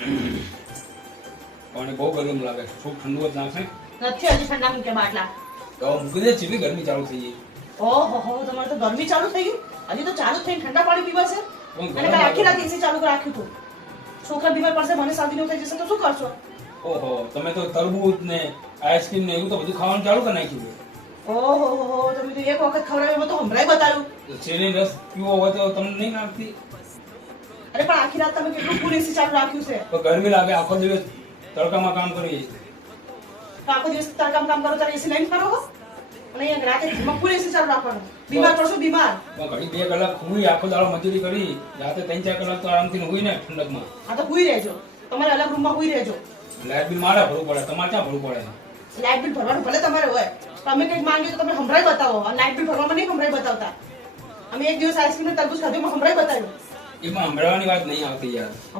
પાણી બહુ ગરમ લાગે ખૂબ ઠંડુ જ નાખે નથી હજી ઠંડા મૂક્યા બાટલા. તો મૂકી દે ચીલી ગરમી ચાલુ થઈ ગઈ ઓહો તમારે તો ગરમી ચાલુ થઈ ગઈ. હજી તો ચાલુ થઈને ઠંડા પાણી પીવાશે. પણ અને કાંઈ આખી રાત એસી ચાલુ રાખ્યું હતું. છોકરા બીમાર પડશે, મને શરદી ન થઈ જશે તો શું કરશો? ઓહો તમે તો તરબૂચ ને આઈસ્ક્રીમ ને એવું તો બધું ખાવાનું ચાલુ કરી નાખ્યું ઓહો તમે તો એક વખત ખવડાવ્યું તો હમણાં બતાવ્યું. શેરડી રસ પીવો હોય તો તમને નહીં નાખતી અરે પણ આખી રાત તમે કેટલું ફૂલ એસી ચાલુ રાખ્યું છે. તો ગરમી લાગે આખો દિવસ તડકામાં કામ કરીએ તો આખો દિવસ તડકામાં કામ કરો ત્યારે એસી લઈને ફરો છો? અને અહીંયા રાતે ઘરમાં ફૂલ એસી ચાલુ રાખવાનું. બીમાર પડશો બીમાર. પણ ઘડી 2 કલાક હુઈ આખો દાડો મજૂરી કરી રાતે 3-4 કલાક તો આરામથી હુઈ ને ઠંડકમાં આ તો હુઈ રહેજો. તમારે અલગ રૂમમાં હુઈ રહેજો. લાઈટ બિલ મારે ભરવું પડે તમારે ક્યાં ભરવું પડે લાઇટ બિલ ભરવાનું ભલે તમારે હોય. તમે કંઈક માંગ્યું તો તમે હમણાં બતાવો. અને લાઇટ બિલ ભરવામાં નહીં હમણાં બતાવતા. અમે એક દિવસ આઈસ્ક્રીમ ને તરબૂચ ખાધું, હમણાં બતાવ્યું. એમાં સંભળાવવાની વાત નહીં આવતી યાર